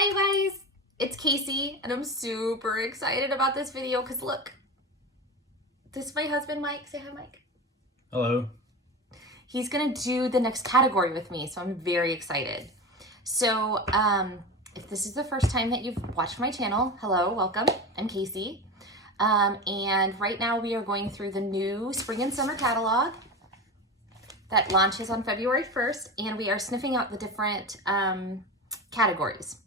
Hi you guys, it's Casey and I'm super excited about this video because look, this is my husband Mike. Say hi, Mike. Hello. He's gonna do the next category with me, so I'm very excited. So if this is the first time that you've watched my channel, hello, welcome. I'm Casey. And right now we are going through the new spring and summer catalog that launches on February 1st, and we are sniffing out the different categories.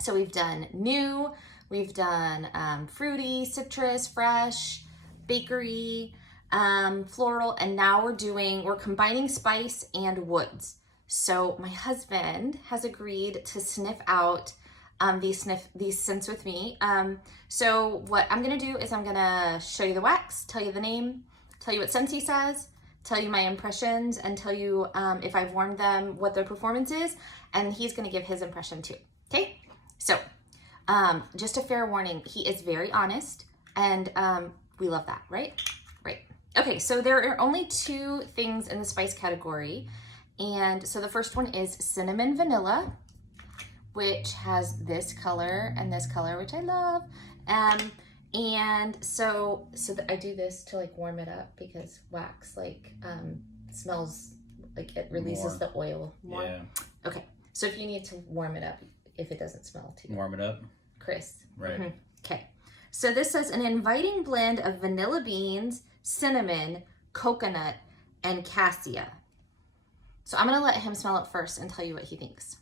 So we've done new, we've done fruity, citrus, fresh, bakery, floral, and now we're combining spice and woods. So my husband has agreed to sniff out these scents with me. So what I'm gonna do is I'm gonna show you the wax, tell you the name, tell you what Scentsy says, tell you my impressions, and tell you if I've worn them, what their performance is, and he's gonna give his impression too, okay? So, just a fair warning, he is very honest, and we love that, right? Right. Okay, so there are only two things in the spice category, and so the first one is cinnamon vanilla, which has this color and this color, which I love. And so I do this to like warm it up because wax like smells like it releases the oil more. Yeah. Okay, so if you need to warm it up, if it doesn't smell too warm it up. Chris. Right. Okay. So this says an inviting blend of vanilla beans, cinnamon, coconut, and cassia. So I'm gonna let him smell it first and tell you what he thinks.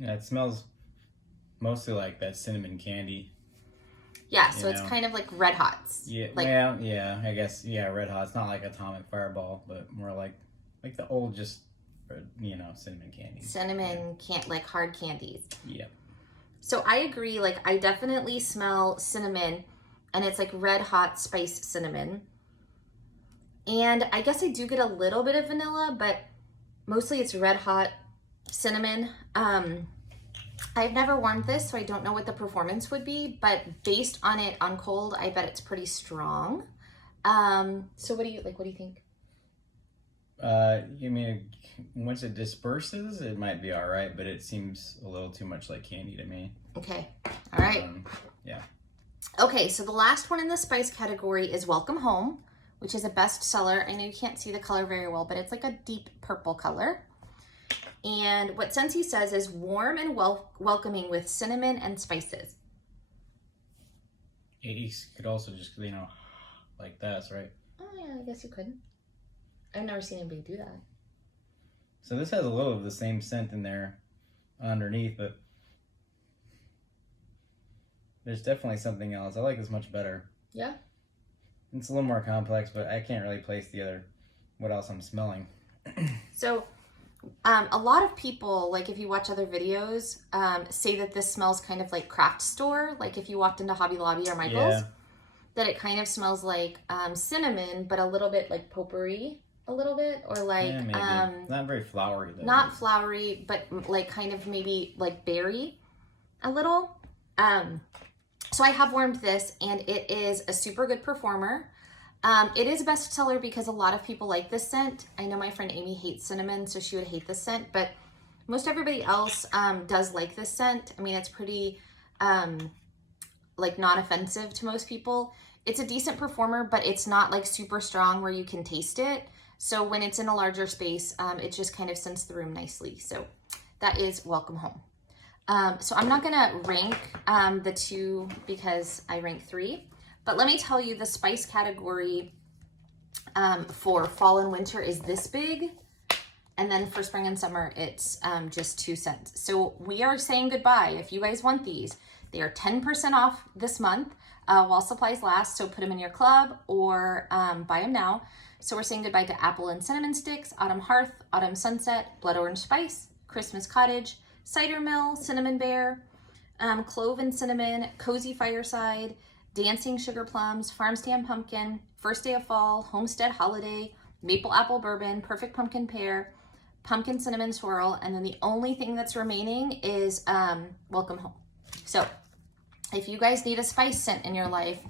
Yeah, it smells mostly like that cinnamon candy. Yeah, so it's kind of like Red Hots. Yeah, like, well, yeah, I guess, yeah, Red Hot. It's not like Atomic Fireball, but more like the old just, cinnamon candies. Cinnamon like hard candies. Yep. So I agree, like I definitely smell cinnamon, and it's like red hot spice cinnamon. And I guess I do get a little bit of vanilla, but mostly it's red hot cinnamon. I've never warmed this, so I don't know what the performance would be, but based on it on cold, I bet it's pretty strong. So what do you think? You mean once it disperses, it might be all right, but it seems a little too much like candy to me. Okay. All right. Yeah. Okay, so the last one in the spice category is Welcome Home, which is a bestseller. I know you can't see the color very well, but it's like a deep purple color. And what Scentsy says is warm and welcoming with cinnamon and spices. You could also just, like this, right? Oh yeah, I guess you could. I've never seen anybody do that. So this has a little of the same scent in there underneath, but there's definitely something else. I like this much better. Yeah? It's a little more complex, but I can't really place what else I'm smelling. So a lot of people, like if you watch other videos, say that this smells kind of like craft store. Like if you walked into Hobby Lobby or Michael's, that it kind of smells like cinnamon, but a little bit like potpourri, a little bit, or like not very flowery though. Not flowery, but like kind of maybe like berry, a little. So I have warmed this, and it is a super good performer. It is a bestseller because a lot of people like this scent. I know my friend Amy hates cinnamon, so she would hate this scent, but most everybody else does like this scent. I mean, it's pretty like non-offensive to most people. It's a decent performer, but it's not like super strong where you can taste it. So when it's in a larger space, it just kind of scents the room nicely. So that is Welcome Home. So I'm not gonna rank the two because I rank 3. But let me tell you, the spice category for fall and winter is this big. And then for spring and summer, it's just 2 cents. So we are saying goodbye. If you guys want these, they are 10% off this month while supplies last. So put them in your club or buy them now. So we're saying goodbye to Apple and Cinnamon Sticks, Autumn Hearth, Autumn Sunset, Blood Orange Spice, Christmas Cottage, Cider Mill, Cinnamon Bear, Clove and Cinnamon, Cozy Fireside, Dancing Sugar Plums, Farm Stand Pumpkin, First Day of Fall, Homestead Holiday, Maple Apple Bourbon, Perfect Pumpkin Pear, Pumpkin Cinnamon Swirl, and then the only thing that's remaining is Welcome Home. So if you guys need a spice scent in your life,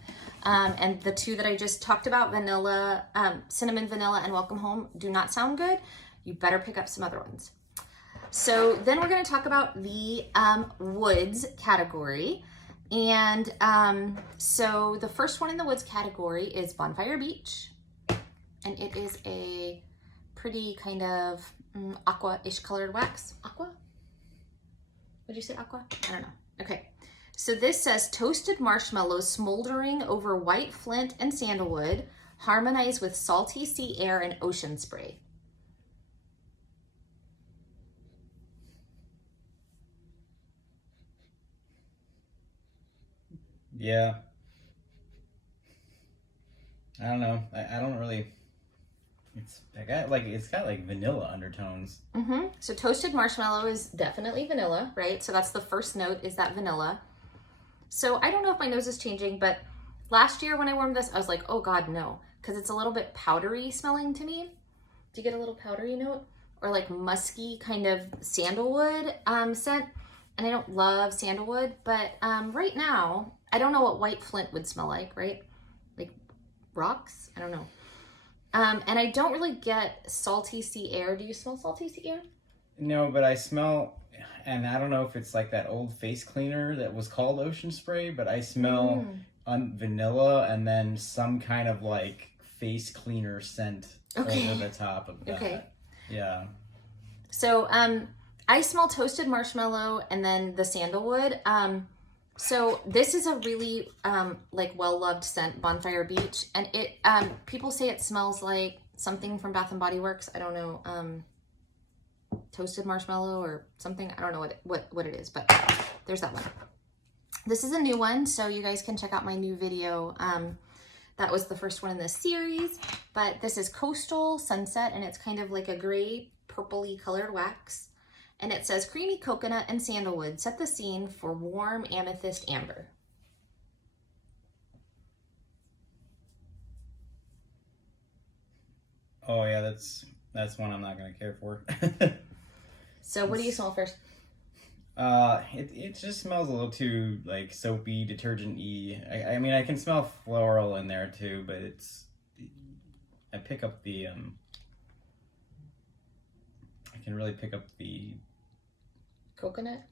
and the two that I just talked about, vanilla, cinnamon vanilla, and Welcome Home, do not sound good, you better pick up some other ones. So then we're going to talk about the woods category. And so the first one in the woods category is Bonfire Beach. And it is a pretty kind of aqua-ish colored wax. Aqua? Would you say aqua? I don't know. Okay. So this says toasted marshmallows smoldering over white flint and sandalwood, harmonize with salty sea air and ocean spray. Yeah. I don't know. I don't really. It's got like vanilla undertones. So toasted marshmallow is definitely vanilla, right? So that's the first note, is that vanilla. So I don't know if my nose is changing, but last year when I warmed this, I was like, oh God, no, because it's a little bit powdery smelling to me. Do you get a little powdery note? Or like musky kind of sandalwood scent? And I don't love sandalwood, but right now, I don't know what white flint would smell like, right? Like rocks? I don't know. And I don't really get salty sea air. Do you smell salty sea air? No, but I smell, and I don't know if it's like that old face cleaner that was called Ocean Spray, but I smell vanilla and then some kind of like face cleaner scent over the top of that. Okay. Yeah. So I smell toasted marshmallow and then the sandalwood. So this is a really like well-loved scent, Bonfire Beach, and it people say it smells like something from Bath and Body Works. I don't know, toasted marshmallow or something. I don't know what it is, but there's that one. This is a new one, so you guys can check out my new video. That was the first one in this series, but this is Coastal Sunset, and it's kind of like a gray purpley colored wax. And it says, creamy coconut and sandalwood set the scene for warm amethyst amber. Oh yeah, that's one I'm not gonna care for. So what do you smell first? It just smells a little too like soapy, detergent-y. I mean, I can smell floral in there too, but I pick up the I can really pick up the coconut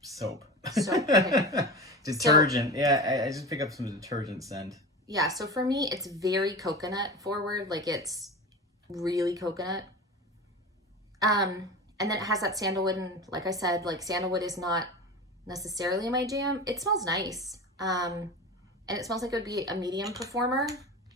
soap. Okay. Detergent. Yeah, I just pick up some detergent scent. Yeah, so for me, it's very coconut forward. Like, it's really coconut. And then it has that sandalwood, and like I said, like, sandalwood is not necessarily my jam. It smells nice. And it smells like it would be a medium performer.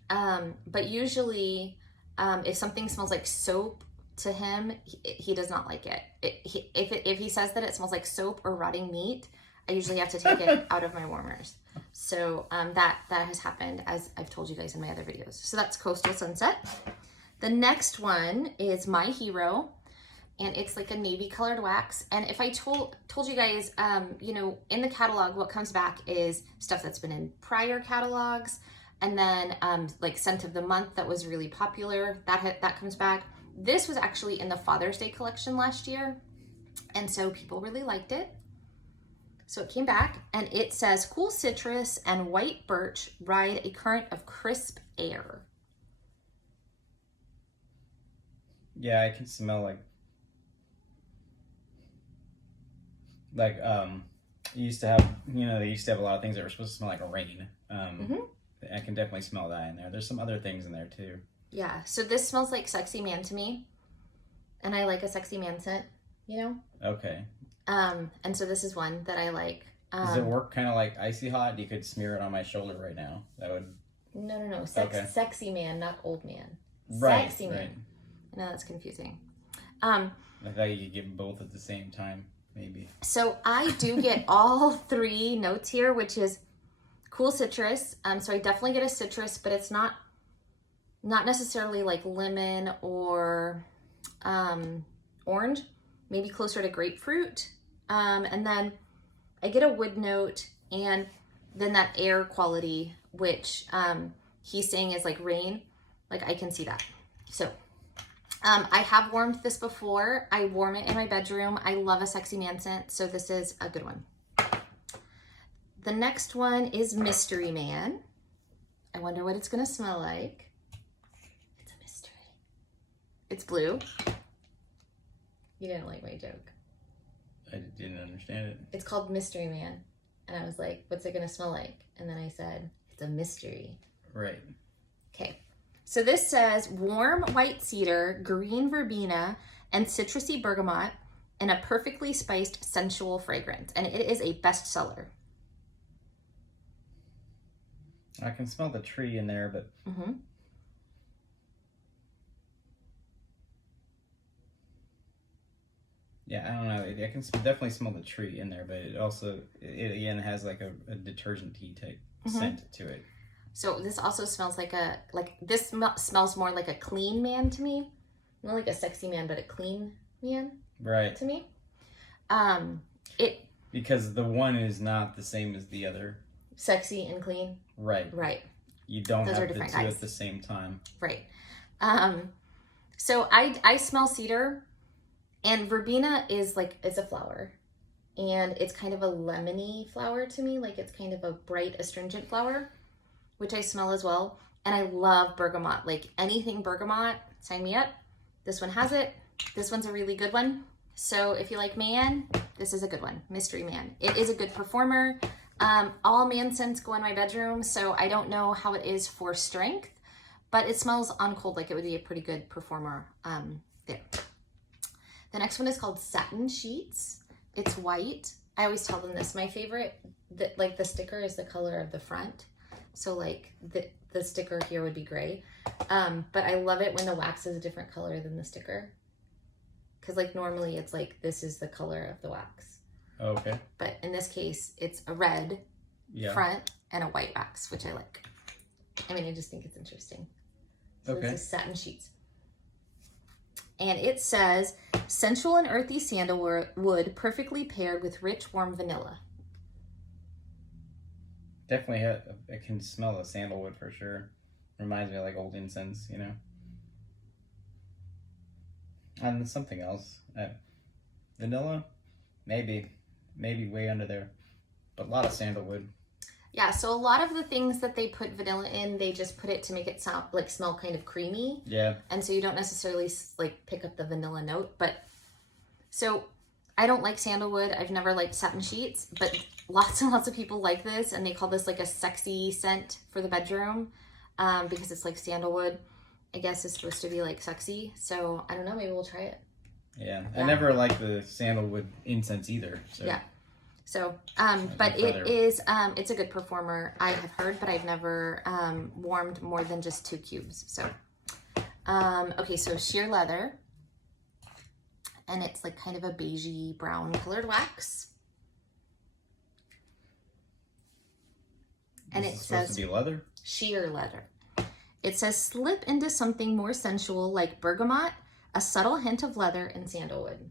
But usually, if something smells like soap to him, he does not like it. If he says that it smells like soap or rotting meat, I usually have to take it out of my warmers. So that has happened, as I've told you guys in my other videos. So that's Coastal Sunset. The next one is My Hero, and it's like a navy colored wax. And if I told you guys, you know, in the catalog, what comes back is stuff that's been in prior catalogs, and then like Scent of the Month that was really popular, that comes back. This was actually in the Father's Day collection last year, and so people really liked it. So it came back, and it says, cool citrus and white birch ride a current of crisp air. Yeah, I can smell like you used to have, you know, they used to have a lot of things that were supposed to smell like rain. I can definitely smell that in there. There's some other things in there too. Yeah, so this smells like Sexy Man to me, and I like a sexy man scent, you know? Okay. And so this is one that I like. Does it work kind of like Icy Hot? You could smear it on my shoulder right now. That would... No. Sexy Man, not old man. Right, Sexy Man. Right. I know that's confusing. I thought you could give both at the same time, maybe. So I do get all three notes here, which is cool citrus. So I definitely get a citrus, but it's not necessarily like lemon or orange, maybe closer to grapefruit. And then I get a wood note, and then that air quality, which he's saying is like rain. Like, I can see that. So I have warmed this before. I warm it in my bedroom. I love a Sexy Man scent, so this is a good one. The next one is Mystery Man. I wonder what it's gonna smell like. It's a mystery. It's blue. You didn't like my joke. I didn't understand it. It's called Mystery Man. And I was like, what's it going to smell like? And then I said, it's a mystery. Right. Okay. So this says warm white cedar, green verbena, and citrusy bergamot in a perfectly spiced sensual fragrance. And it is a bestseller. I can smell the tree in there, but yeah, I don't know. I can definitely smell the tree in there, but it also, it again has like a detergent-y type scent to it. So this also smells like this smells more like a clean man to me. Not like a sexy man, but a clean man. Right. To me. Because the one is not the same as the other. Sexy and clean. Right. Right. You don't Those have are the different two guys. at the same time. Right. So I smell cedar, and verbena is a flower, and it's kind of a lemony flower to me. Like it's kind of a bright astringent flower, which I smell as well. And I love bergamot. Like anything bergamot, sign me up. This one has it. This one's a really good one. So if you like man, this is a good one. Mystery Man. It is a good performer. All man scents go in my bedroom, so I don't know how it is for strength, but it smells on cold like it would be a pretty good performer there. The next one is called Satin Sheets. It's white. I always tell them this. My favorite, the sticker is the color of the front. So like the sticker here would be gray. But I love it when the wax is a different color than the sticker. Because like normally it's like this is the color of the wax. Okay. But in this case, it's a red front and a white wax, which I like. I mean, I just think it's interesting. So okay. This is Satin Sheets. And it says, sensual and earthy sandalwood perfectly paired with rich, warm vanilla. Definitely, I can smell the sandalwood for sure. Reminds me of like old incense, you know. And something else. Vanilla? Maybe way under there. But a lot of sandalwood. Yeah, so a lot of the things that they put vanilla in, they just put it to make it smell kind of creamy. Yeah. And so you don't necessarily like pick up the vanilla note. But so I don't like sandalwood. I've never liked Satin Sheets, but lots and lots of people like this, and they call this like a sexy scent for the bedroom because it's like sandalwood. I guess it's supposed to be like sexy. So I don't know. Maybe we'll try it. Yeah. I never liked the sandalwood incense either. So. Yeah. So, but it is, it's a good performer, I have heard, but I've never warmed more than just 2 cubes. So, okay, so sheer leather, and it's like kind of a beigey brown colored wax. And it says supposed to be leather? Sheer leather. It says slip into something more sensual like bergamot, a subtle hint of leather, and sandalwood.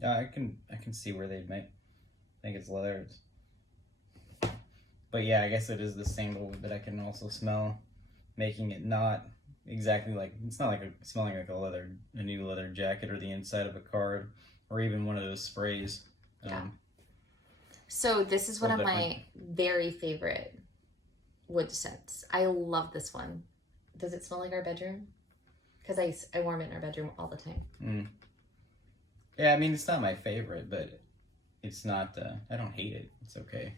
Yeah, I can see where they might think it's leather. But yeah, I guess it is the sandalwood that I can also smell, making it not exactly like, it's not like smelling like a new leather jacket or the inside of a card or even one of those sprays. Yeah. So this is one of my very favorite wood scents. I love this one. Does it smell like our bedroom? Because I warm it in our bedroom all the time. Mm. Yeah, I mean, it's not my favorite, but it's not, I don't hate it. It's okay.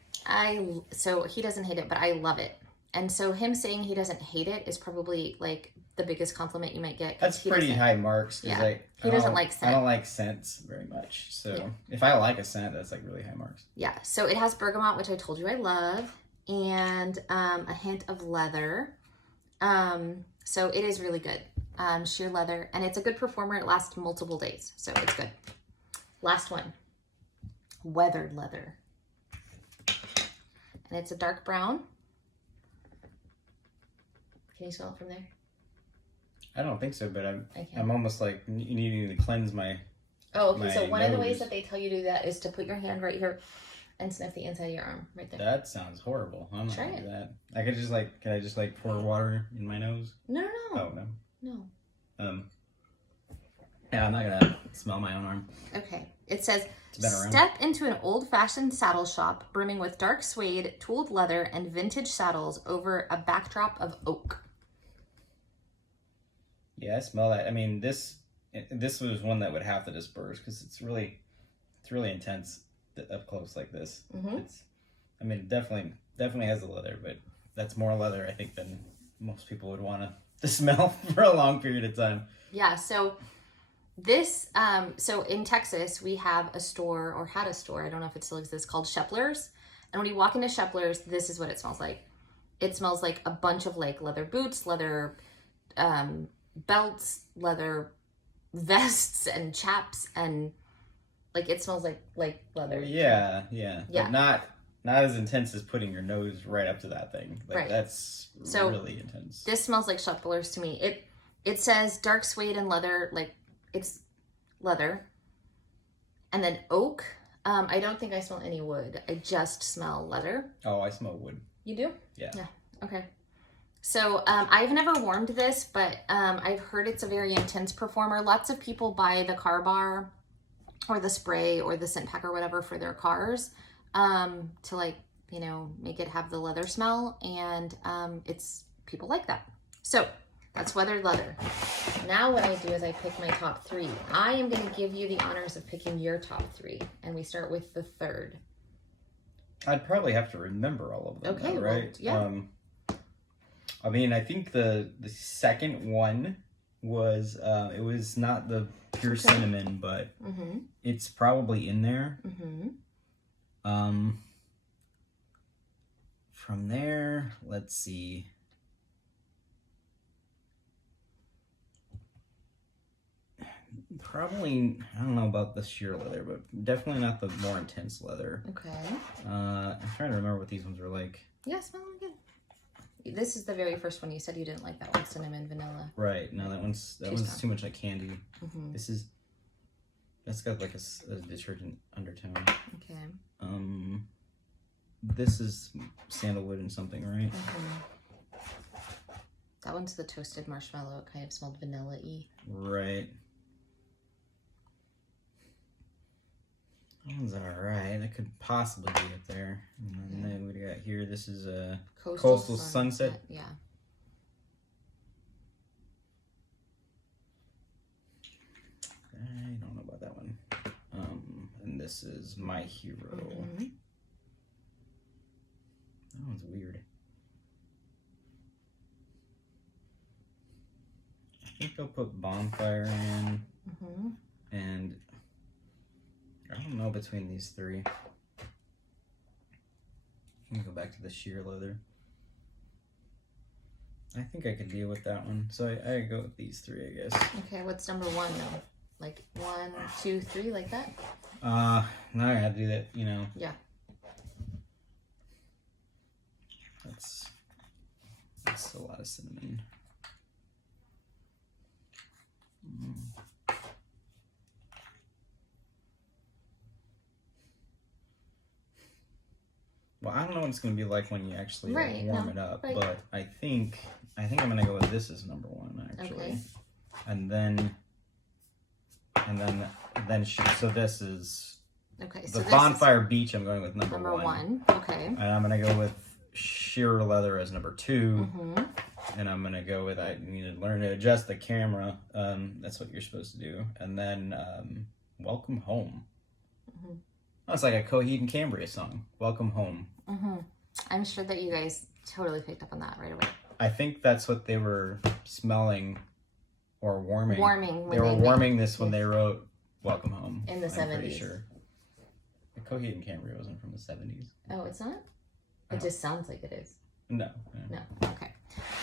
So he doesn't hate it, but I love it. And so him saying he doesn't hate it is probably like the biggest compliment you might get. That's pretty high marks. Yeah. He doesn't like scent. I don't like scents very much. So if I like a scent, that's like really high marks. Yeah. So it has bergamot, which I told you I love, and a hint of leather. So it is really good. Sheer leather, and it's a good performer. It lasts multiple days, so it's good. Last one, weathered leather, and it's a dark brown. Can you smell it from there? I don't think so, but I'm almost like needing to cleanse my. Oh, okay. So one of the ways that they tell you to do that is to put your hand right here and sniff the inside of your arm, right there. That sounds horrible. I'm not gonna do that. I could just like, can I just like pour water in my nose? No. Oh no. No. Yeah, I'm not gonna smell my own arm. Okay. It says, step into an old-fashioned saddle shop brimming with dark suede, tooled leather, and vintage saddles over a backdrop of oak. Yeah, I smell that. I mean, this this was one that would have to disperse because it's really intense up close like this. It's, I mean, it definitely has the leather, but that's more leather, I think, than most people would want to smell for a long period of time. Yeah. So this, so in Texas, we have a store, or had a store, I don't know if it still exists, called Shepler's. And when you walk into Shepler's, this is what it smells like. It smells like a bunch of like leather boots, leather belts, leather vests and chaps, and like it smells like leather. Yeah. But not as intense as putting your nose right up to that thing. Like, right. That's really intense. This smells like Shepler's to me. It says dark suede and leather, like it's leather. And then oak. I don't think I smell any wood. I just smell leather. Oh, I smell wood. You do? Yeah. Yeah. Okay. So I've never warmed this, but I've heard it's a very intense performer. Lots of people buy the car bar or the spray or the scent pack or whatever for their cars to, like, you know, make it have the leather smell. And it's people like that. So that's weathered leather. Now what I do is I pick my top 3. I am going to give you the honors of picking your top 3. And we start with the third. I'd probably have to remember all of them. Okay, though, right? Well, yeah. I mean, I think the second one was, it was not the pure cinnamon, but it's probably in there. From there, let's see. Probably, I don't know about the sheer leather, but definitely not the more intense leather. Okay. I'm trying to remember what these ones were like. Yeah, smell them good. This is the very first one. You said you didn't like that one, cinnamon vanilla. Right. No, that one's too much like candy. That's got like a detergent undertone. Okay. This is sandalwood and something, right? That one's the toasted marshmallow. It kind of smelled vanilla-y. Right. That one's alright. That could possibly be up there. And then what do we got here? This is a Coastal Sunset. Yeah. I don't know about that one. And this is My Hero. That one's weird. I think they'll put Bonfire in. And I don't know between these 3. I'm gonna go back to the sheer leather. I think I could deal with that one. So I go with these 3, I guess. Okay, what's number 1 though? Like 1, 2, 3, like that? Now I have to do that, you know. Yeah. That's a lot of cinnamon. Well, I don't know what it's going to be like when you actually warm it up, but I think I'm going to go with this as number 1 actually. Okay. And then so this is the Bonfire Beach. I'm going with number 1. Okay. And I'm going to go with Sheer Leather as number 2. And I'm going to go with, I need to learn to adjust the camera. That's what you're supposed to do. And then Welcome Home. Oh, it's like a Coheed and Cambria song. Welcome Home. I'm sure that you guys totally picked up on that right away. I think that's what they were smelling or warming. Warming. They were warming this when they wrote Welcome Home. In the 70s. I'm pretty sure. The Coheed and Cambria wasn't from the 70s. Oh, it's not? It just sounds like it is. No. Okay.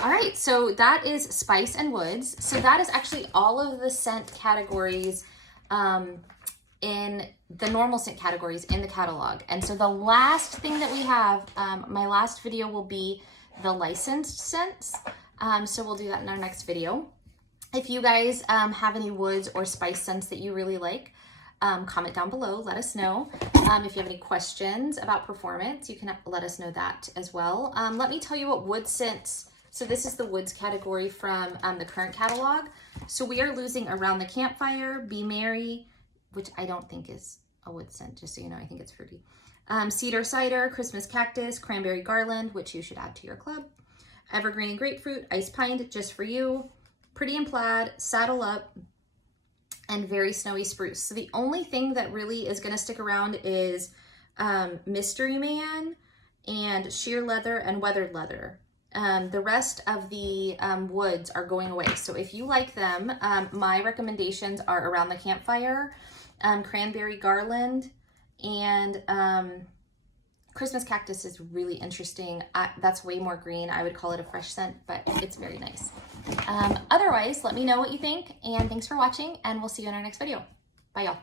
All right. So that is Spice and Woods. So that is actually all of the scent categories in the normal scent categories in the catalog. And so the last thing that we have, my last video will be the licensed scents. So we'll do that in our next video. If you guys have any woods or spice scents that you really like, comment down below, let us know. If you have any questions about performance, you can let us know that as well. Let me tell you what wood scents, so this is the woods category from the current catalog. So we are losing Around the Campfire, Be Merry, which I don't think is a wood scent, just so you know, I think it's fruity. Cedar Cider, Christmas Cactus, Cranberry Garland, which you should add to your club. Evergreen Grapefruit, Ice Pine, Just For You, Pretty and Plaid, Saddle Up, and very snowy spruce. So the only thing that really is gonna stick around is Mystery Man and sheer leather and weathered leather. The rest of the woods are going away. So if you like them, my recommendations are Around the Campfire, Cranberry Garland, and Christmas Cactus is really interesting. That's way more green. I would call it a fresh scent, but it's very nice. Otherwise, let me know what you think, and thanks for watching, and we'll see you in our next video. Bye, y'all.